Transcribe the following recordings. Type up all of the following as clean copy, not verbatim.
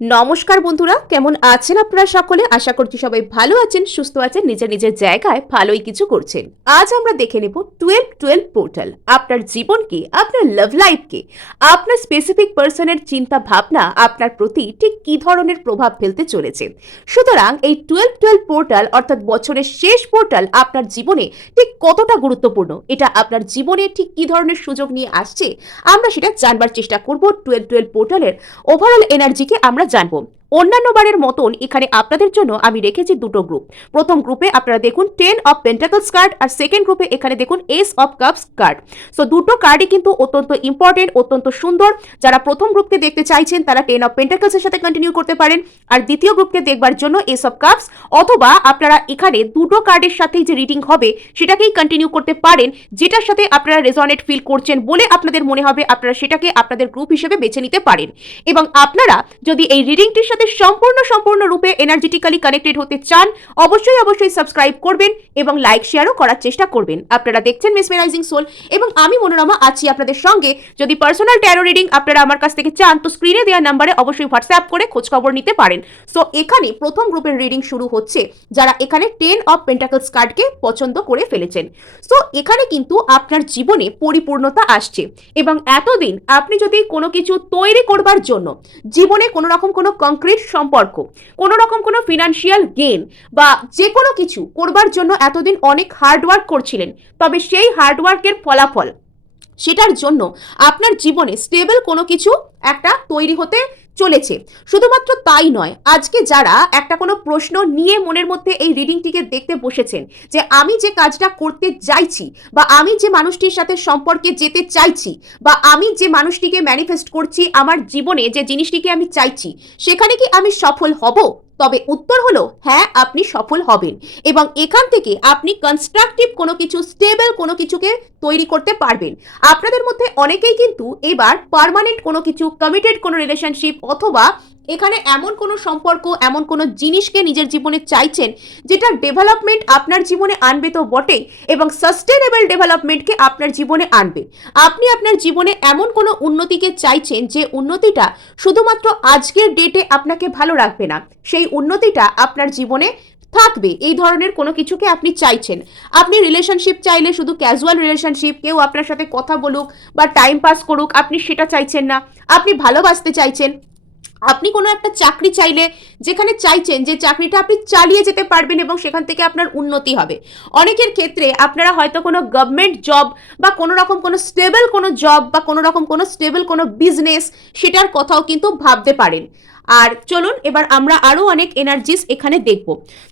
নমস্কার বন্ধুরা, কেমন আছেন আপনারা সকলে? আশা করছি সবাই ভালো আছেন, সুস্থ আছেন, নিজের নিজের জায়গায় ভালোই কিছু করছেন। আজ আমরা দেখে নেব 12-12 পোর্টাল আপনার জীবনকে, আপনার লাভ লাইফকে, আপনার স্পেসিফিক পার্সনের চিন্তা ভাবনা আপনার প্রতি ঠিক কি ধরনের প্রভাব ফেলতে চলেছে। সুতরাং এই 12-12 পোর্টাল অর্থাৎ বছরের শেষ পোর্টাল আপনার জীবনে ঠিক কতটা গুরুত্বপূর্ণ, এটা আপনার জীবনে ঠিক কি ধরনের সুযোগ নিয়ে আসছে, আমরা সেটা জানবার চেষ্টা করব। 12-12 পোর্টালের ওভারঅল এনার্জিকে আমরা জানবো। অন্যান্য বারের মতন এখানে আপনাদের জন্য আমি রেখেছি দুটো গ্রুপ। প্রথম গ্রুপে আপনারা দেখুন 10 অফ পেন্টাকলস কার্ড, আর সেকেন্ড গ্রুপে এখানে দেখুন ace of cups card. So দুটো কার্ডই কিন্তু অত্যন্ত ইম্পর্টেন্ট, অত্যন্ত সুন্দর। যারা প্রথম গ্রুপকে দেখতে চাইছেন তারা 10 অফ পেন্টাকলস এর সাথে কন্টিনিউ করতে পারেন, আর দ্বিতীয় গ্রুপকে দেখবার জন্য এস অফ কাপস, অথবা আপনারা এখানে দুটো কার্ডের সাথেই যে রিডিং হবে সেটাকেই কন্টিনিউ করতে পারেন, যেটার সাথে আপনারা রেজনেট ফিল করছেন বলে আপনাদের মনে হবে আপনারা সেটাকে আপনাদের গ্রুপ হিসেবে বেছে নিতে পারেন। এবং আপনারা যদি এই রিডিংটির সাথে সম্পূর্ণ রূপে এনার্জেটিক্যালি কানেক্টেড হতে চান, অবশ্যই সাবস্ক্রাইব করবেন এবং লাইক শেয়ারও করার চেষ্টা করবেন। আপনারা দেখছেন মেসমেরাইজিং সোল এবং আমি মনোরমা আছি আপনাদের সঙ্গে। যদি পার্সোনাল ট্যারো রিডিং আপনারা আমার কাছ থেকে চান তো স্ক্রিনে দেওয়া নাম্বারে অবশ্যই হোয়াটসঅ্যাপ করে খোঁজ খবর নিতে পারেন। সো এখানে প্রথম গ্রুপের রিডিং শুরু হচ্ছে যারা এখানে 10 অফ পেন্টাকলস কার্ডকে পছন্দ করে ফেলেছেন। সো এখানে কিন্তু আপনার জীবনে পরিপূর্ণতা আসছে এবং এতদিন আপনি যদি কোনো কিছু তৈরি করবার জন্য জীবনে কোনো রকম কোনো কংক্রিট সম্পর্ক, কোনো রকম কোনো ফিনান্সিয়াল গেইন বা যে কোনো কিছু করবার জন্য এতদিন অনেক হার্ডওয়ার্ক করছিলেন, তবে সেই হার্ডওয়ার্কের ফলাফল সেটার জন্য আপনার জীবনে স্টেবল কোনো কিছু একটা তৈরি হতে চলেছে। শুধুমাত্র তাই নয়, আজকে যারা একটা কোনো প্রশ্ন নিয়ে মনের মধ্যে এই রিডিংটিকে দেখতে বসেছেন যে আমি যে কাজটা করতে চাইছি বা আমি যে মানুষটির সাথে সম্পর্কে যেতে চাইছি বা আমি যে মানুষটিকে ম্যানিফেস্ট করছি আমার জীবনে, যে জিনিসটিকে আমি চাইছি সেখানে কি আমি সফল হব? তবে উত্তর হলো হ্যাঁ, আপনি সফল হবেন এবং এখান থেকে আপনি কনস্ট্রাকটিভ কোনো কিছু, স্টেবল কোনো কিছুকে তৈরি করতে পারবেন। আপনাদের মধ্যে অনেকেই কিন্তু এবার পার্মানেন্ট কোনো কিছু, কমিটেড কোনো রিলেশনশিপ অথবা এখানে এমন কোনো সম্পর্ক, এমন কোনো জিনিসকে নিজের জীবনে চাইছেন যেটা ডেভেলপমেন্ট আপনার জীবনে আনবে তো বটেই এবং সাস্টেনেবল ডেভেলপমেন্টকে আপনার জীবনে আনবে। আপনি আপনার জীবনে এমন কোনো উন্নতিকে চাইছেন যে উন্নতিটা শুধুমাত্র আজকের ডেটে আপনাকে ভালো রাখবে না, সেই উন্নতিটা আপনার জীবনে থাকবে। এই ধরনের কোনো কিছুকে আপনি চাইছেন। আপনি রিলেশনশিপ চাইলে শুধু ক্যাজুয়াল রিলেশনশিপ, কেউ আপনার সাথে কথা বলুক বা টাইম পাস করুক, আপনি সেটা চাইছেন না। আপনি ভালোবাসতে চাইছেন। আপনি কোনো একটা চাকরি চাইলে যেখানে চাইছেন যে চাকরিটা আপনি চালিয়ে যেতে পারবেন এবং সেখান থেকে আপনার উন্নতি হবে। অনেকের ক্ষেত্রে আপনারা হয়তো কোনো গভর্নমেন্ট জব বা কোনো রকম কোনো স্টেবল কোনো জব বা কোনো রকম কোনো স্টেবল কোনো বিজনেস, সেটার কথাও কিন্তু ভাবতে পারেন। আর চলুন এবার আমরা আরো অনেক এনার্জিস এখানে দেখব।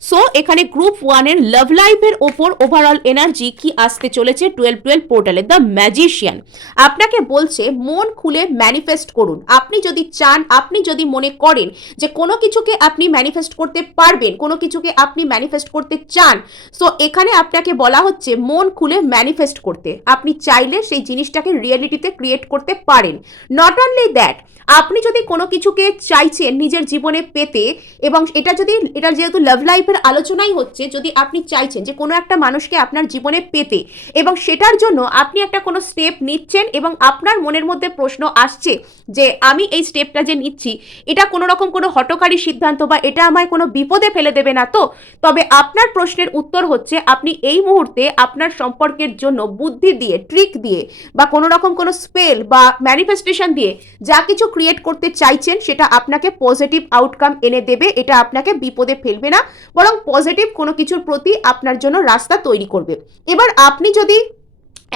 সো এখানে গ্রুপ 1 এর লাভ লাইফের ওপর ওভারঅল এনার্জি কি আসতে চলেছে 12-12 পোর্টালে। দ্য ম্যাজিশিয়ান আপনাকে বলছে মন খুলে ম্যানিফেস্ট করুন। আপনি যদি চান, আপনি যদি মনে করেন যে কোনো কিছুকে আপনি ম্যানিফেস্ট করতে পারবেন, কোনো কিছুকে আপনি ম্যানিফেস্ট করতে চান, সো এখানে আপনাকে বলা হচ্ছে মন খুলে ম্যানিফেস্ট করতে। আপনি চাইলে সেই জিনিসটাকে রিয়েলিটিতে ক্রিয়েট করতে পারেন। নট অনলি দ্যাট, আপনি যদি কোনো কিছুকে চাইছেন নিজের জীবনে পেতে এবং এটা যেহেতু লাভ লাইফের আলোচনাই হচ্ছে, যদি আপনি চাইছেন যে কোনো একটা মানুষকে আপনার জীবনে পেতে এবং সেটার জন্য আপনি একটা কোনো স্টেপ নিচ্ছেন এবং আপনার মনের মধ্যে প্রশ্ন আসছে যে আমি এই স্টেপটা যে নিচ্ছি এটা কোনো রকম কোনো হঠকারী সিদ্ধান্ত বা এটা আমায় কোনো বিপদে ফেলে দেবে না তো? তবে আপনার প্রশ্নের উত্তর হচ্ছে আপনি এই মুহূর্তে আপনার সম্পর্কের জন্য বুদ্ধি দিয়ে, ট্রিক দিয়ে বা কোনো রকম কোনো স্পেল বা ম্যানিফেস্টেশন দিয়ে যা কিছু ক্রিয়েট করতে চাইছেন সেটা আপনাকে পজিটিভ আউটকাম এনে দেবে। এটা আপনাকে বিপদে ফেলবে না, বরং পজিটিভ কোনো কিছুর প্রতি আপনার জন্য রাস্তা তৈরি করবে। এবার আপনি যদি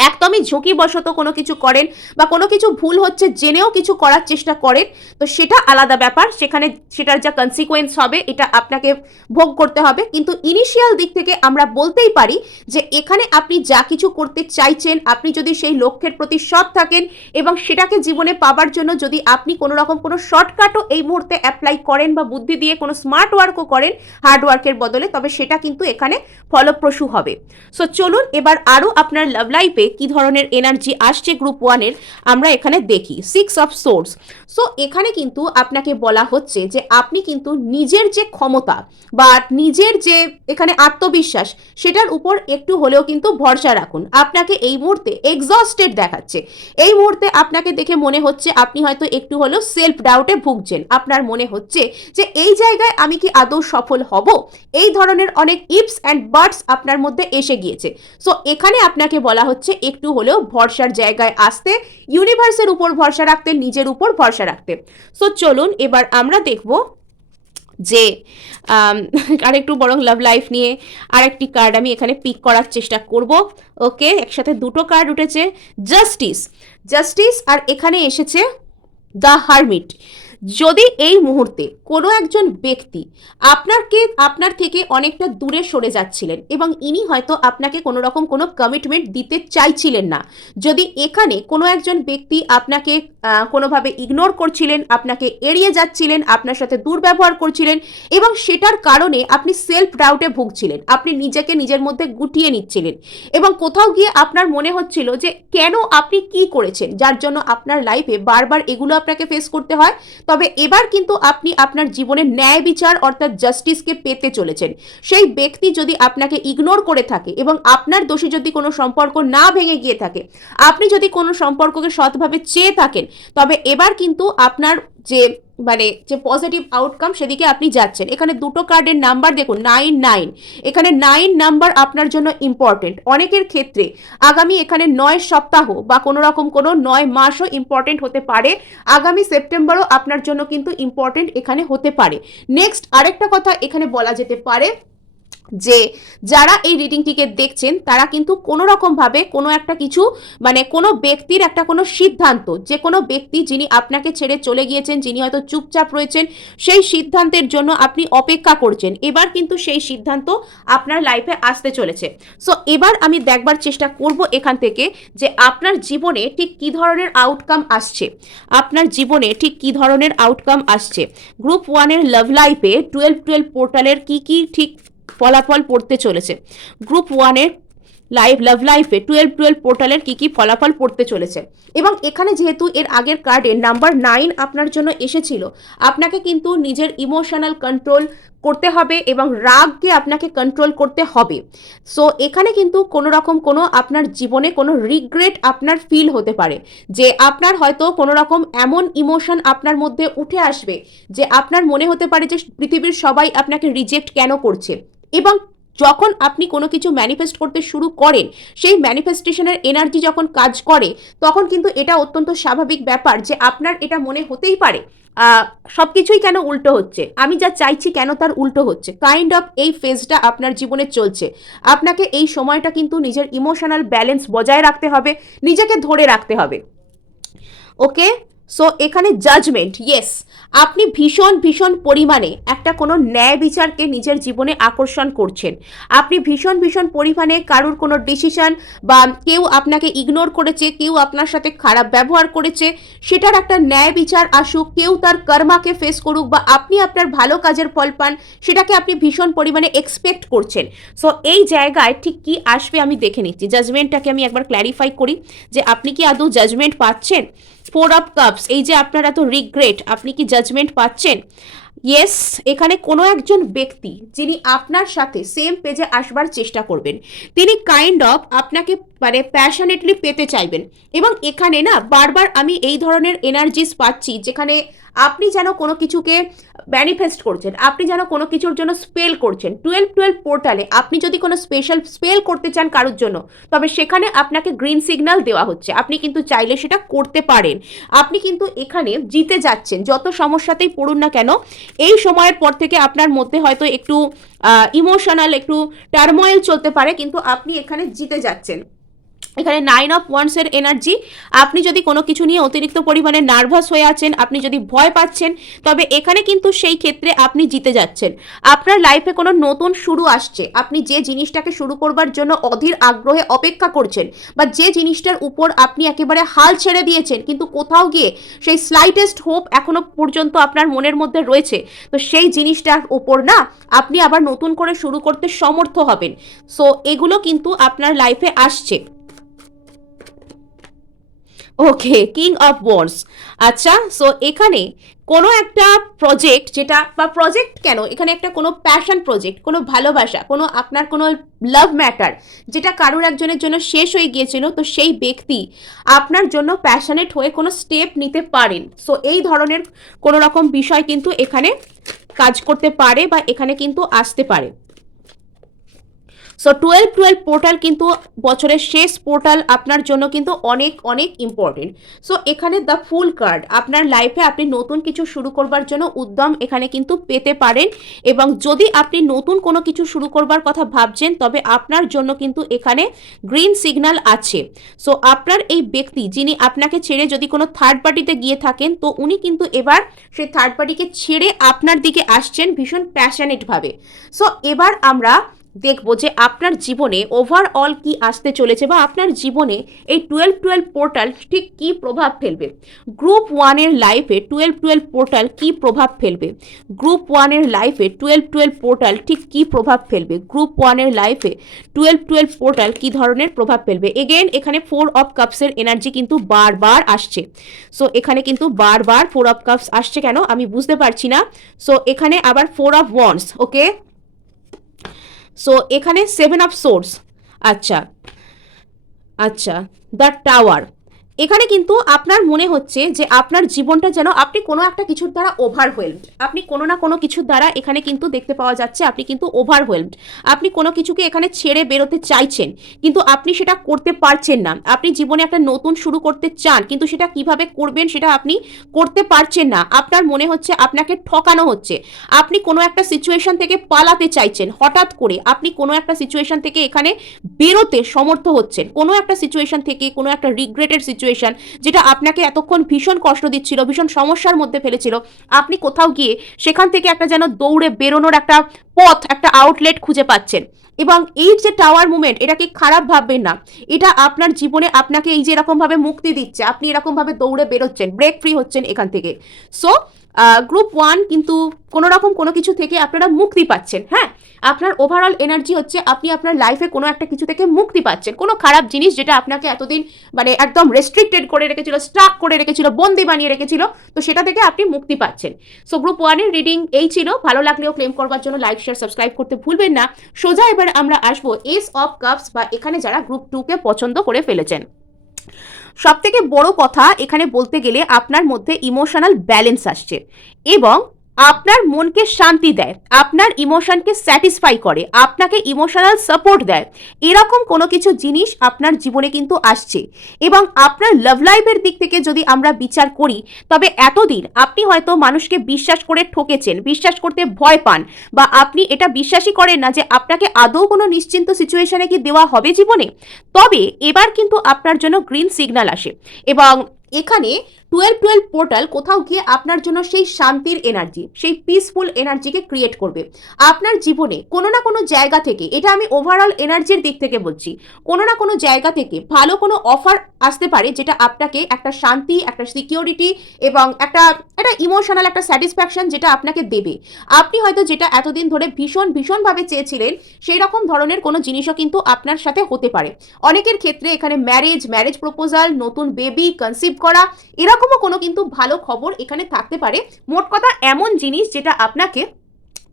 একদমই ঝুঁকিবশত কোনো কিছু করেন বা কোনো কিছু ভুল হচ্ছে জেনেও কিছু করার চেষ্টা করেন, তো সেটা আলাদা ব্যাপার, সেখানে সেটার যা কনসিকোয়েন্স হবে এটা আপনাকে ভোগ করতে হবে। কিন্তু ইনিশিয়াল দিক থেকে আমরা বলতেই পারি যে এখানে আপনি যা কিছু করতে চাইছেন, আপনি যদি সেই লক্ষ্যের প্রতি সৎ থাকেন এবং সেটাকে জীবনে পাবার জন্য যদি আপনি কোনো রকম কোনো শর্টকাটও এই মুহূর্তে অ্যাপ্লাই করেন বা বুদ্ধি দিয়ে কোনো স্মার্ট ওয়ার্কও করেন হার্ড ওয়ার্কের বদলে, তবে সেটা কিন্তু এখানে ফলপ্রসূ হবে। সো চলুন এবার আরও আপনার লাভ লাইফে লাইফে কি ধরনের এনার্জি আসছে গ্রুপ ওয়ানের আমরা এখানে দেখি। 6 অফ সোর্স। সো এখানে কিন্তু আপনাকে বলা হচ্ছে যে আপনি কিন্তু নিজের যে ক্ষমতা বা নিজের যে এখানে আত্মবিশ্বাস সেটার উপর একটু হলেও কিন্তু ভরসা রাখুন। আপনাকে এই মুহূর্তে এক্সস্টেড দেখাচ্ছে, এই মুহূর্তে আপনাকে দেখে মনে হচ্ছে আপনি হয়তো একটু হলেও সেলফ ডাউটে ভুগছেন। আপনার মনে হচ্ছে যে এই জায়গায় আমি কি আদৌ সফল হব, এই ধরনের অনেক ইফস অ্যান্ড বাটস আপনার মধ্যে এসে গিয়েছে। সো এখানে আপনাকে বলা হচ্ছে একটু হলেও ভরসার জায়গায় আসতে, ইউনিভার্সের উপর ভরসা রাখতে, নিজের উপর ভরসা রাখতে। সো চলুন এবার আমরা দেখব যে আরেকটু বরং লাভ লাইফ নিয়ে আরেকটি কার্ড আমি এখানে পিক করার চেষ্টা করব। ওকে, একসাথে দুটো কার্ড উঠেছে, জাস্টিস, জাস্টিস, আর এখানে এসেছে দ্য হারমিট। যদি এই মুহূর্তে কোনো একজন ব্যক্তি আপনার থেকে অনেকটা দূরে সরে যাচ্ছিলেন এবং ইনি হয়তো আপনাকে কোনো রকম কোনো কমিটমেন্ট দিতে চাইছিলেন না, যদি এখানে কোনো একজন ব্যক্তি আপনাকে কোনোভাবে ইগনোর করছিলেন, আপনাকে এড়িয়ে যাচ্ছিলেন, আপনার সাথে দুর্ব্যবহার করছিলেন এবং সেটার কারণে আপনি সেলফ ডাউটে ভুগছিলেন, আপনি নিজেকে নিজের মধ্যে গুটিয়ে নিচ্ছিলেন এবং কোথাও গিয়ে আপনার মনে হচ্ছিল যে কেন আপনি কি করেছেন যার জন্য আপনার লাইফে বারবার এগুলো আপনাকে ফেস করতে হয়। তবে এবার কিন্তু আপনি আপনার জীবনে ন্যায় বিচার অর্থাৎ জাস্টিসকে পেতে চলেছেন। সেই ব্যক্তি যদি আপনাকে ইগনোর করে থাকে এবং আপনার দোষে যদি কোনো সম্পর্ক না ভেঙে গিয়ে থাকে, আপনি যদি কোনো সম্পর্ককে সৎভাবে চেয়ে থাকেন, তবে এবার কিন্তু আপনার যে পজিটিভ আউটকাম সেদিকে আপনি যাচ্ছেন। এখানে দুটো কার্ডের নাম্বার দেখুন, 9 এখানে 9 নাম্বার আপনার জন্য ইম্পর্টেন্ট। অনেকের ক্ষেত্রে আগামী এখানে 9 সপ্তাহ বা কোনো রকম কোনো 9 মাসও ইম্পর্টেন্ট হতে পারে, আগামী সেপ্টেম্বরও আপনার জন্য কিন্তু ইম্পর্টেন্ট এখানে হতে পারে। নেক্সট আরেকটা কথা এখানে বলা যেতে পারে যে যারা এই রিডিংটিকে দেখছেন তারা কিন্তু কোনো রকমভাবে কোনো একটা কিছু কোনো ব্যক্তির একটা কোনো সিদ্ধান্ত, যে কোনো ব্যক্তি যিনি আপনাকে ছেড়ে চলে গিয়েছেন, যিনি হয়তো চুপচাপ রয়েছেন, সেই সিদ্ধান্তের জন্য আপনি অপেক্ষা করছেন। এবার কিন্তু সেই সিদ্ধান্ত আপনার লাইফে আসতে চলেছে। সো এবার আমি দেখবার চেষ্টা করব এখান থেকে যে আপনার জীবনে ঠিক কী ধরনের আউটকাম আসছে, আপনার জীবনে ঠিক কী ধরনের আউটকাম আসছে। গ্রুপ ওয়ানের লাভ লাইফে 12 পোর্টালের কি ঠিক ফলাফল পড়তে চলেছে, গ্রুপ ওয়ানের লাভ লাইফে 12 পোর্টালের কি ফলাফল পড়তে চলেছে। এবং এখানে যেহেতু এর আগের কার্ডে নাম্বার 9 আপনার জন্য এসেছিল, আপনাকে কিন্তু নিজের ইমোশনাল কন্ট্রোল করতে হবে এবং রাগকে আপনাকে কন্ট্রোল করতে হবে। সো এখানে কিন্তু কোনো রকম কোনো আপনার জীবনে কোনো রিগ্রেট আপনার ফিল হতে পারে, যে আপনার হয়তো কোনো রকম এমন ইমোশন আপনার মধ্যে উঠে আসবে যে আপনার মনে হতে পারে যে পৃথিবীর সবাই আপনাকে রিজেক্ট কেন করছে। এবং যখন আপনি কোনো কিছু ম্যানিফেস্ট করতে শুরু করেন, সেই ম্যানিফেস্টেশনের এনার্জি যখন কাজ করে, তখন কিন্তু এটা অত্যন্ত স্বাভাবিক ব্যাপার যে আপনার এটা মনে হতেই পারে সব কিছুই কেন উল্টো হচ্ছে, আমি যা চাইছি কেন তার উল্টো হচ্ছে, কাইন্ড অফ এই ফেজটা আপনার জীবনে চলছে। আপনাকে এই সময়টা কিন্তু নিজের ইমোশনাল ব্যালেন্স বজায় রাখতে হবে, নিজেকে ধরে রাখতে হবে। ওকে, সো এখানে জাজমেন্ট, ইয়েস, আপনি ভীষণ পরিমাণে একটা কোনো ন্যায় বিচারকে নিজের জীবনে আকর্ষণ করছেন। আপনি ভীষণ পরিমাণে কারুর কোনো ডিসিশন বা কেউ আপনাকে ইগনোর করেছে, কেউ আপনার সাথে খারাপ ব্যবহার করেছে, সেটার একটা ন্যায় বিচার আসুক, কেউ তার কর্মাকে ফেস করুক বা আপনি আপনার ভালো কাজের ফল পান, সেটাকে আপনি ভীষণ পরিমাণে এক্সপেক্ট করছেন। সো এই জায়গায় ঠিক কি আসবে আমি দেখে নিচ্ছি। জাজমেন্টটাকে আমি একবার ক্ল্যারিফাই করি যে আপনি কি আদৌ জাজমেন্ট পাচ্ছেন। 4 অফ কাপস, এই যে আপনার এত রিগ্রেট, আপনি কি জাজমেন্ট পাচ্ছেন? ইয়েস, এখানে কোনো একজন ব্যক্তি যিনি আপনার সাথে সেম পেজে আসবার চেষ্টা করবেন, তিনি কাইন্ড অফ আপনাকে প্যাশনেটলি পেতে চাইবেন। এবং এখানে না বারবার আমি এই ধরনের এনার্জিস পাচ্ছি যেখানে আপনি যেন কোনো কিছুকে ম্যানিফেস্ট করছেন, আপনি যেন কোনো কিছুর জন্য স্পেল করছেন। 12 পোর্টালে আপনি যদি কোনো স্পেশাল স্পেল করতে চান কারোর জন্য, তবে সেখানে আপনাকে গ্রিন সিগন্যাল দেওয়া হচ্ছে, আপনি কিন্তু চাইলে সেটা করতে পারেন। আপনি কিন্তু এখানে জিতে যাচ্ছেন, যত সমস্যাতেই পড়ুন না কেন। এই সময়ের পর থেকে আপনার মধ্যে হয়তো একটু ইমোশনাল একটু টার্মোয়েল চলতে পারে, কিন্তু আপনি এখানে জিতে যাচ্ছেন। এখানে 9 অফ ওয়ান্ডসের এনার্জি, আপনি যদি কোনো কিছু নিয়ে অতিরিক্ত পরিমাণে নার্ভাস হয়ে আছেন, আপনি যদি ভয় পাচ্ছেন, তবে এখানে কিন্তু সেই ক্ষেত্রে আপনি জিতে যাচ্ছেন। আপনার লাইফে কোনো নতুন শুরু আসছে, আপনি যে জিনিসটাকে শুরু করবার জন্য অধীর আগ্রহে অপেক্ষা করছেন বা যে জিনিসটার উপর আপনি একেবারে হাল ছেড়ে দিয়েছেন, কিন্তু কোথাও গিয়ে সেই স্লাইটেস্ট হোপ এখনো পর্যন্ত আপনার মনের মধ্যে রয়েছে, তো সেই জিনিসটার উপর না আপনি আবার নতুন করে শুরু করতে সমর্থ হবেন। সো এগুলো কিন্তু আপনার লাইফে আসছে। ওকে, কিং অফ ওয়ান্ডস। আচ্ছা, সো এখানে কোনো একটা প্রজেক্ট, যেটা বা প্রজেক্ট কেন, এখানে একটা কোনো প্যাশন প্রজেক্ট, কোনো ভালোবাসা, কোনো আপনার কোনো লাভ ম্যাটার যেটা কারোর একজনের জন্য শেষ হয়ে গিয়েছিল, তো সেই ব্যক্তি আপনার জন্য প্যাশনেট হয়ে কোনো স্টেপ নিতে পারেন। সো এই ধরনের কোনো রকম বিষয় কিন্তু এখানে কাজ করতে পারে বা এখানে কিন্তু আসতে পারে। সো 12-12 পোর্টাল কিন্তু বছরের শেষ পোর্টাল আপনার জন্য কিন্তু অনেক অনেক ইম্পর্টেন্ট। সো এখানে দ্য ফুল কার্ড, আপনার লাইফে আপনি নতুন কিছু শুরু করবার জন্য উদ্যম এখানে কিন্তু পেতে পারেন, এবং যদি আপনি নতুন কোনো কিছু শুরু করবার কথা ভাবছেন তবে আপনার জন্য কিন্তু এখানে গ্রিন সিগন্যাল আছে। সো আপনার এই ব্যক্তি যিনি আপনাকে ছেড়ে যদি কোনো থার্ড পার্টিতে গিয়ে থাকেন, তো উনি কিন্তু এবার সেই থার্ড পার্টিকে ছেড়ে আপনার দিকে আসছেন ভীষণ প্যাশনেটভাবে। সো এবার আমরা দেখবো যে আপনার জীবনে ওভারঅল কি আসতে চলেছে, বা আপনার জীবনে এই 12-12 পোর্টাল ঠিক কি প্রভাব ফেলবে। গ্রুপ ওয়ানের লাইফে 12-12 পোর্টাল কি প্রভাব ফেলবে, গ্রুপ ওয়ানের লাইফে 12-12 পোর্টাল ঠিক কি প্রভাব ফেলবে, গ্রুপ ওয়ানের লাইফে 12-12 পোর্টাল কি ধরনের প্রভাব ফেলবে। এগেন এখানে 4 অফ কাপসের এনার্জি কিন্তু বারবার আসছে। সো এখানে কিন্তু বারবার 4 অফ কাপস আসছে কেন আমি বুঝতে পারছি না। সো এখানে আবার 4 অফ ওয়ান্ডস। ওকে, সো এখানে 7 অফ সোর্স। আচ্ছা আচ্ছা, দ্য টাওয়ার। এখানে কিন্তু আপনার মনে হচ্ছে যে আপনার জীবনটা যেন আপনি কোনো একটা কিছুর দ্বারা ওভারওয়েলড, আপনি কোনো না কোনো কিছুর দ্বারা এখানে কিন্তু দেখতে পাওয়া যাচ্ছে আপনি কিন্তু ওভারওয়েলড। আপনি কোনো কিছুকে এখানে ছেড়ে বেরোতে চাইছেন কিন্তু আপনি সেটা করতে পারছেন না। আপনি জীবনে একটা নতুন শুরু করতে চান কিন্তু সেটা কিভাবে করবেন সেটা আপনি করতে পারছেন না। আপনার মনে হচ্ছে আপনাকে ঠকানো হচ্ছে, আপনি কোনো একটা সিচুয়েশন থেকে পালাতে চাইছেন, হঠাৎ করে আপনি কোনো একটা সিচুয়েশন থেকে এখানে বেরোতে সমর্থ হচ্ছেন, কোনো একটা সিচুয়েশন থেকে, কোনো একটা রিগ্রেটেড সিচুয়েশন যেটা আপনাকে এতক্ষণ ভীষণ কষ্ট দিচ্ছিল, ভীষণ সমস্যার মধ্যে ফেলেছিল, আপনি কোথাও গিয়ে সেখান থেকে একটা যেন দৌড়ে বেরোনোর একটা পথ, একটা আউটলেট খুঁজে পাচ্ছেন। এবং এই যে টাওয়ার মুভমেন্ট, এটাকে খারাপ ভাববেন না, এটা আপনার জীবনে আপনাকে এই যে এরকমভাবে মুক্তি দিচ্ছে, আপনি এরকমভাবে দৌড়ে বেরোচ্ছেন, ব্রেক ফ্রি হচ্ছেন এখান থেকে। সো গ্রুপ ওয়ান কিন্তু কোনো রকম কোনো কিছু থেকে আপনারা মুক্তি পাচ্ছেন। হ্যাঁ, আপনার ওভারঅল এনার্জি হচ্ছে আপনি আপনার লাইফে কোনো একটা কিছু থেকে মুক্তি পাচ্ছেন, কোনো খারাপ জিনিস যেটা আপনাকে এতদিন মানে একদম রেস্ট্রিক্টেড করে রেখেছিল, স্টাক করে রেখেছিল, বন্দি বানিয়ে রেখেছিল, তো সেটা থেকে আপনি মুক্তি পাচ্ছেন। সো গ্রুপ ওয়ানের রিডিং এই ছিল। ভালো লাগলেও ক্লেম করবার জন্য লাইক শেয়ার সাবস্ক্রাইব করতে ভুলবেন না। সোজা এবার আমরা আসবো এস অফ কাপস, বা এখানে যারা গ্রুপ 2-কে পছন্দ করে ফেলেছেন। সব থেকে বড় কথা এখানে বলতে গেলে আপনার মধ্যে ইমোশনাল ব্যালেন্স আসছে এবং আপনার মনকে শান্তি দেয়, আপনার ইমোশনকে স্যাটিসফাই করে, আপনাকে ইমোশনাল সাপোর্ট দেয়, এরকম কোনো কিছু জিনিস আপনার জীবনে কিন্তু আসছে। এবং আপনার লাভ লাইফের দিক থেকে যদি আমরা বিচার করি তবে এতদিন আপনি হয়তো মানুষকে বিশ্বাস করে ঠকেছেন, বিশ্বাস করতে ভয় পান, বা আপনি এটা বিশ্বাসই করেন না যে আপনাকে আদৌ কোনো নিশ্চিন্ত সিচুয়েশনে কি দেওয়া হবে জীবনে। তবে এবার কিন্তু আপনার জন্য গ্রিন সিগন্যাল আসে এবং এখানে 12-12 পোর্টাল কোথাও গিয়ে আপনার জন্য সেই শান্তির এনার্জি, সেই পিসফুল এনার্জিকে ক্রিয়েট করবে। আপনার জীবনে কোনো না কোনো জায়গা থেকে, এটা আমি ওভারঅল এনার্জির দিক থেকে বলছি, কোনো না কোনো জায়গা থেকে ভালো কোনো অফার আসতে পারে যেটা আপনাকে একটা শান্তি, একটা সিকিউরিটি এবং একটা ইমোশনাল একটা স্যাটিসফ্যাকশন যেটা আপনাকে দেবে। আপনি হয়তো যেটা এতদিন ধরে ভীষণভাবে চেয়েছিলেন সেই রকম ধরনের কোনো জিনিসও কিন্তু আপনার সাথে হতে পারে। অনেকের ক্ষেত্রে এখানে ম্যারেজ প্রপোজাল, নতুন বেবি কনসিভ করা, এরকমও কোনো কিন্তু ভালো খবর এখানে থাকতে পারে। মোট কথা এমন জিনিস যেটা আপনাকে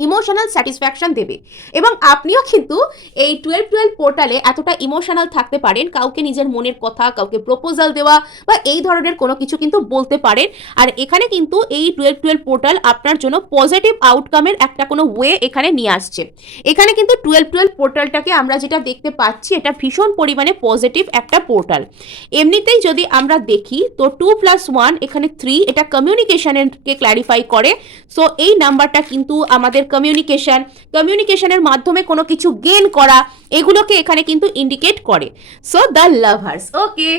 ইমোশনাল স্যাটিসফ্যাকশন দেবে। এবং আপনিও কিন্তু এই 12-12 পোর্টালে এতটা ইমোশনাল থাকতে পারেন, কাউকে নিজের মনের কথা, কাউকে প্রপোজাল দেওয়া বা এই ধরনের কোনো কিছু কিন্তু বলতে পারেন। আর এখানে কিন্তু এই 12-12 পোর্টাল আপনার জন্য পজিটিভ আউটকামের একটা কোনো ওয়ে এখানে নিয়ে আসছে। এখানে কিন্তু 12-12 পোর্টালটাকে আমরা যেটা দেখতে পাচ্ছি এটা ভীষণ পরিমাণে পজিটিভ একটা পোর্টাল। এমনিতেই যদি আমরা দেখি তো 2+1 এখানে 3, এটা কমিউনিকেশনকে ক্ল্যারিফাই করে। সো এই নাম্বারটা কিন্তু আমাদের কমিউনিকেশনের মাধ্যমে কোনো কিছু গেইন করা, এগুলোকে এখানে কিন্তু ইন্ডিকেট করে। So the lovers. ওকে,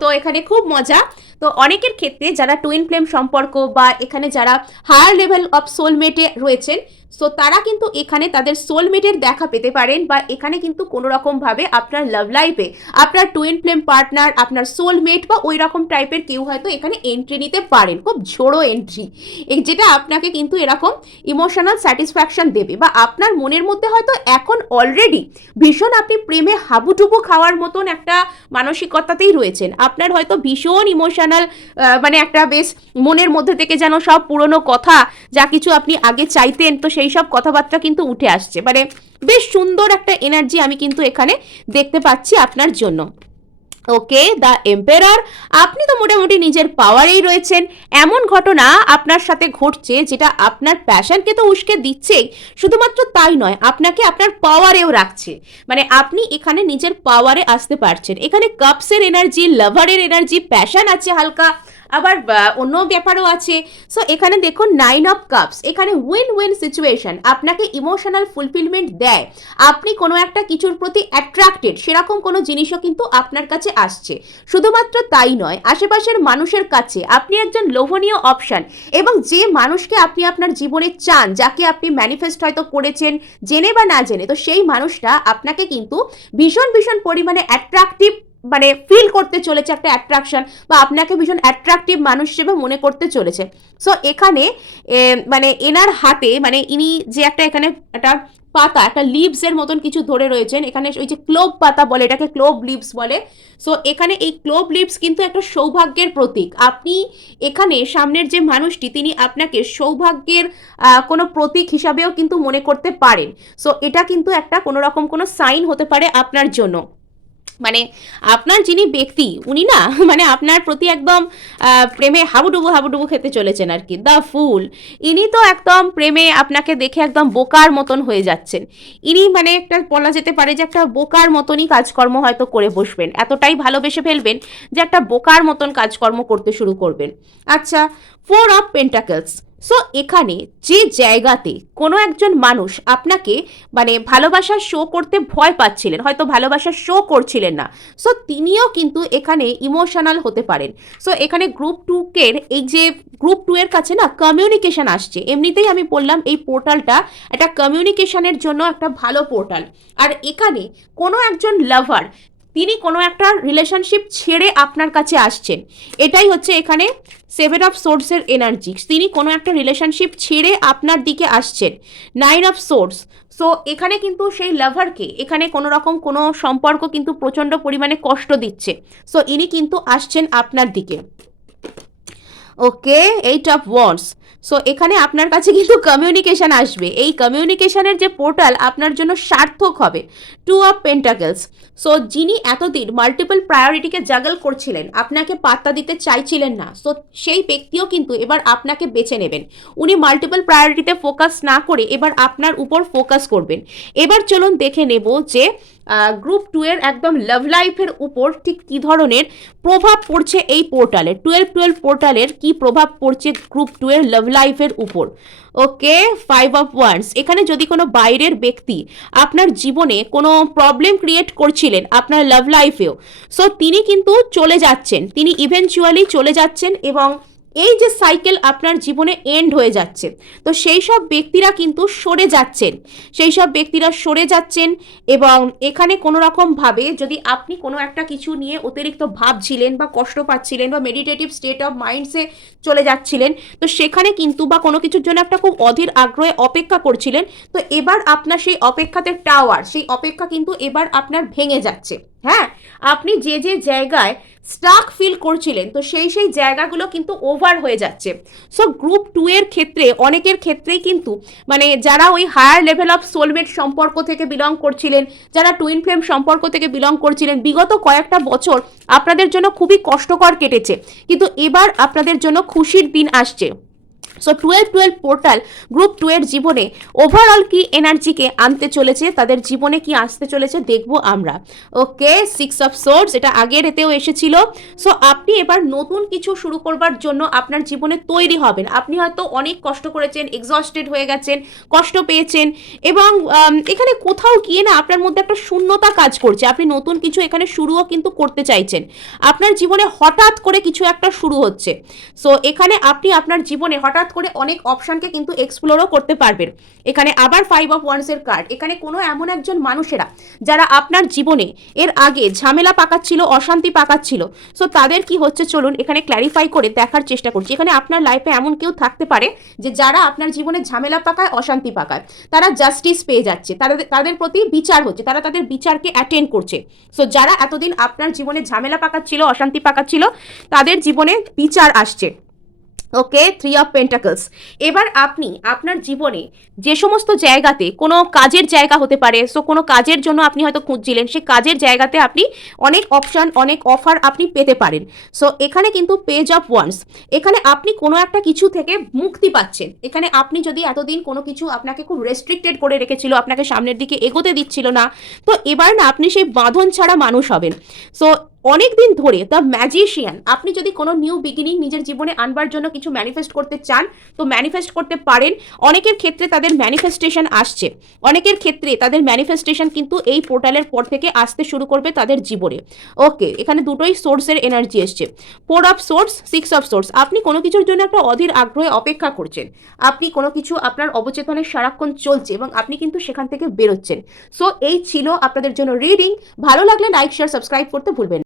তো এখানে খুব মজা। তো অনেকের ক্ষেত্রে যারা টুইন ফ্লেম সম্পর্ক বা এখানে যারা হায়ার লেভেল অফ সোলমেটে রয়েছেন, সো তারা কিন্তু এখানে তাদের সোলমেটের দেখা পেতে পারেন, বা এখানে কিন্তু কোনো রকমভাবে আপনার লাভ লাইফে আপনার টুইন ফ্লেম পার্টনার, আপনার সোলমেট বা ওই রকম টাইপের কেউ হয়তো এখানে এন্ট্রি নিতে পারেন, খুব ঝোড়ো এন্ট্রি, যেটা আপনাকে কিন্তু এরকম ইমোশনাল স্যাটিসফ্যাকশন দেবে, বা আপনার মনের মধ্যে হয়তো এখন অলরেডি ভীষণ আপনি প্রেমে হাবুডুবু খাওয়ার মতন একটা মানসিকতাতেই রয়েছেন। আপনার হয়তো ভীষণ ইমোশনাল, মানে একটা বেশ মনের মধ্যে থেকে যেন সব পুরনো কথা, যা কিছু আপনি আগে চাইতেন, তো সেই সব কথাবার্তা কিন্তু উঠে আসছে। মানে বেশ সুন্দর একটা এনার্জি আমি কিন্তু এখানে দেখতে পাচ্ছি আপনার জন্য। ওকে, দ্য এম্পেরার, আপনি তো মোটামুটি নিজের পাওয়ারেই রয়েছেন। এমন ঘটনা আপনার সাথে ঘটছে যেটা আপনার প্যাশনকে তো উস্কে দিচ্ছেই, শুধুমাত্র তাই নয়, আপনাকে আপনার পাওয়ারেও রাখছে। মানে আপনি এখানে নিজের পাওয়ারে আসতে পারছেন। এখানে কাপসের এনার্জি, লাভারের এনার্জি, প্যাশন আছে হালকা, আবার অন্য ব্যাপারও আছে। সো এখানে দেখুন 9 অফ কাপস, এখানে উইন উইন সিচুয়েশন, আপনাকে ইমোশনাল ফুলফিলমেন্ট দেয়। আপনি কোনো একটা কিছুর প্রতি অ্যাট্রাক্টেড, সেরকম কোনো জিনিসও কিন্তু আপনার কাছে আসছে। শুধুমাত্র তাই নয়, আশেপাশের মানুষের কাছে আপনি একজন লোভনীয় অপশন, এবং যে মানুষকে আপনি আপনার জীবনে চান, যাকে আপনি ম্যানিফেস্ট হয়তো করেছেন জেনে বা না জেনে, তো সেই মানুষটা আপনাকে কিন্তু ভীষণ ভীষণ পরিমাণে অ্যাট্রাকটিভ, মানে ফিল করতে চলেছে একটা অ্যাট্রাকশন, বা আপনাকে ভীষণ অ্যাট্রাকটিভ মানুষ হিসেবে মনে করতে চলেছে। সো এখানে মানে এনার হাতে, মানে ইনি যে একটা এখানে একটা পাতা, একটা লিভসের মতন কিছু ধরে রয়েছেন, এখানে ওই যে ক্লোভ পাতা বলে, এটাকে ক্লোভ লিভস বলে। সো এখানে এই ক্লোভ লিভস কিন্তু একটা সৌভাগ্যের প্রতীক। আপনি এখানে সামনের যে মানুষটি, তিনি আপনাকে সৌভাগ্যের কোনো প্রতীক হিসাবেও কিন্তু মনে করতে পারেন। সো এটা কিন্তু একটা কোনো রকম কোনো সাইন হতে পারে আপনার জন্য। মানে আপনার যিনি ব্যক্তি, উনি না মানে আপনার প্রতি একদম প্রেমে হাবুডুবু হাবুডুবু খেতে চলেছেন আর কি। দ্য ফুল, ইনি তো একদম প্রেমে আপনাকে দেখে একদম বোকার মতন হয়ে যাচ্ছেন। ইনি মানে একটা বলা যেতে পারে যে একটা বোকার মতনই কাজকর্ম হয়তো করে বসবেন, এতটাই ভালোবেসে ফেলবেন যে একটা বোকার মতন কাজকর্ম করতে শুরু করবেন। আচ্ছা, 4 অফ পেন্টাকলস। সো এখানে যে জায়গাতে কোনো একজন মানুষ আপনাকে মানে ভালোবাসা শো করতে ভয় পাচ্ছিলেন, হয়তো ভালোবাসা শো করছিলেন না, সো তিনিও কিন্তু এখানে ইমোশনাল হতে পারেন। সো এখানে গ্রুপ 2 এই যে গ্রুপ 2 এর কাছে না কমিউনিকেশন আসছে। এমনিতেই আমি বললাম এই পোর্টালটা একটা কমিউনিকেশনের জন্য একটা ভালো পোর্টাল। আর এখানে কোনো একজন লাভার, তিনি কোনো একটা রিলেশনশিপ ছেড়ে আপনার কাছে আসছেন, এটাই হচ্ছে এখানে 7 অফ সোর্সের এনার্জি। তিনি কোনো একটা রিলেশনশিপ ছেড়ে আপনার দিকে আসছেন। 9 অফ সোর্স। সো এখানে কিন্তু সেই লাভারকে এখানে কোনো রকম কোনো সম্পর্ক কিন্তু প্রচণ্ড পরিমাণে কষ্ট দিচ্ছে। সো ইনি কিন্তু আসছেন আপনার দিকে। ওকে, 8 অফ ওয়ান্ডস। সো এখানে আপনার কাছে কিন্তু কমিউনিকেশন আসবে। এই কমিউনিকেশনের যে পোর্টাল আপনার জন্য সার্থক হবে। 2 অফ পেন্টাকলস। সো যিনি এতদিন মাল্টিপল প্রায়োরিটিকে জাগল করছিলেন, আপনাকে পাত্তা দিতে চাইছিলেন না, সো সেই ব্যক্তিও কিন্তু এবার আপনাকে বেছে নেবেন। উনি মাল্টিপল প্রায়োরিটিতে ফোকাস না করে এবার আপনার উপর ফোকাস করবেন। এবার চলুন দেখে নেব যে গ্রুপ 2 এর একদম লাভ লাইফের উপর ঠিক কী ধরনের প্রভাব পড়ছে এই পোর্টালের, 12 পোর্টালের কি প্রভাব পড়ছে গ্রুপ 2 এর লাভ লাইফের উপর। ওকে, 5 অফ ওয়ান্ডস। এখানে যদি কোনো বাইরের ব্যক্তি আপনার জীবনে কোনো প্রবলেম ক্রিয়েট করছিলেন আপনার লাভ লাইফেও, সো তিনি কিন্তু চলে যাচ্ছেন, তিনি ইভেনচুয়ালি চলে যাচ্ছেন, এবং এই যে সাইকেল আপনার জীবনে এন্ড হয়ে যাচ্ছে, তো সেই সব ব্যক্তিরা কিন্তু সরে যাচ্ছেন, এবং এখানে কোনো রকমভাবে যদি আপনি কোনো একটা কিছু নিয়ে অতিরিক্ত ভাবছিলেন বা কষ্ট পাচ্ছিলেন বা মেডিটেটিভ স্টেট অফ মাইন্ডসে চলে যাচ্ছিলেন, তো সেখানে কিন্তু বা কোনো কিছুর জন্য একটা খুব অধীর আগ্রহে অপেক্ষা করছিলেন, তো এবার আপনার সেই অপেক্ষাতে টাওয়ার, সেই অপেক্ষা কিন্তু এবার আপনার ভেঙে যাচ্ছে। হ্যাঁ, আপনি যে যে জায়গায় স্টাক ফিল করছিলেন, তো সেই জায়গাগুলো কিন্তু ওভার হয়ে যাচ্ছে। সো গ্রুপ 2 এর ক্ষেত্রে অনেকের ক্ষেত্রেই কিন্তু মানে যারা ওই হায়ার লেভেল অফ সোলমেট সম্পর্ক থেকে বিলং করছিলেন, যারা টুইন ফ্লেম সম্পর্ক থেকে বিলং করছিলেন, বিগত কয়েকটা বছর আপনাদের জন্য খুবই কষ্টকর কেটেছে, কিন্তু এবার আপনাদের জন্য খুশির দিন আসছে। সো 12 পোর্টাল গ্রুপ 2 এর জীবনে ওভারঅল কি এনার্জিকে আনতে চলেছে, তাদের জীবনে কি আসতে চলেছে দেখবো আমরা। ওকে, 6 অফ সোর্ডস, এটা আগের এতেও এসেছিল। সো আপনি এবার নতুন কিছু শুরু করবার জন্য আপনার জীবনে তৈরি হবেন। আপনি হয়তো অনেক কষ্ট করেছেন, এক্সস্টেড হয়ে গেছেন, কষ্ট পেয়েছেন, এবং এখানে কোথাও গিয়ে না আপনার মধ্যে একটা শূন্যতা কাজ করছে। আপনি নতুন কিছু এখানে শুরুও কিন্তু করতে চাইছেন, আপনার জীবনে হঠাৎ করে কিছু একটা শুরু হচ্ছে। সো এখানে আপনি আপনার জীবনে হঠাৎ হঠাৎ করে অনেক অপশনকে কিন্তু এক্সপ্লোরও করতে পারবেন। এখানে আবার 5 অফ ওয়ান্ডসের কার্ড। এখানে কোনো এমন একজন মানুষেরা যারা আপনার জীবনে এর আগে ঝামেলা পাকাচ্ছিল, অশান্তি পাকাচ্ছিল, সো তাদের কি হচ্ছে চলুন এখানে ক্ল্যারিফাই করে দেখার চেষ্টা করছি। এখানে আপনার লাইফে এমন কেউ থাকতে পারে যে যারা আপনার জীবনে ঝামেলা পাকায়, অশান্তি পাকায়, তারা জাস্টিস পেয়ে যাচ্ছে, তাদের প্রতি বিচার হচ্ছে, তারা তাদের বিচারকে অ্যাটেন্ড করছে। সো যারা এতদিন আপনার জীবনে ঝামেলা পাকাচ্ছিল, অশান্তি পাকাচ্ছিল, তাদের জীবনে বিচার আসছে। ওকে, 3 অফ পেন্টাকলস। এবার আপনি আপনার জীবনে যে সমস্ত জায়গাতে কোনো কাজের জায়গা হতে পারে, সো কোনো কাজের জন্য আপনি হয়তো খুঁজছিলেন, সেই কাজের জায়গাতে আপনি অনেক অপশান, অনেক অফার আপনি পেতে পারেন। সো এখানে কিন্তু পেজ অফ ওয়ান্ডস, এখানে আপনি কোনো একটা কিছু থেকে মুক্তি পাচ্ছেন। এখানে আপনি যদি এতদিন কোনো কিছু আপনাকে খুব রেস্ট্রিক্টেড করে রেখেছিল, আপনাকে সামনের দিকে এগোতে দিচ্ছিল না, তো এবার না আপনি সেই বাঁধন ছাড়া মানুষ হবেন। সো অনেক দিন ধরে দ্য ম্যাজিশিয়ান, আপনি যদি কোনো নিউ বিগিনিং নিজের জীবনে আনবার জন্য কিছু ম্যানিফেস্ট করতে চান, তো ম্যানিফেস্ট করতে পারেন। অনেকের ক্ষেত্রে তাদের ম্যানিফেস্টেশন আসছে, অনেকের ক্ষেত্রে তাদের ম্যানিফেস্টেশন কিন্তু এই পোর্টালের পর থেকে আসতে শুরু করবে তাদের জীবনে। ওকে, এখানে দুটোই সোর্সের এনার্জি এসছে, 4 অফ সোর্স, 6 অফ সোর্স। আপনি কোনো কিছুর জন্য একটা অধীর আগ্রহে অপেক্ষা করছেন, আপনি কোনো কিছু আপনার অবচেতনে সারাক্ষণ চলছে এবং আপনি কিন্তু সেখান থেকে বেরোচ্ছেন। সো এই ছিল আপনাদের জন্য রিডিং। ভালো লাগলে লাইক, শেয়ার, সাবস্ক্রাইব করতে ভুলবেন না।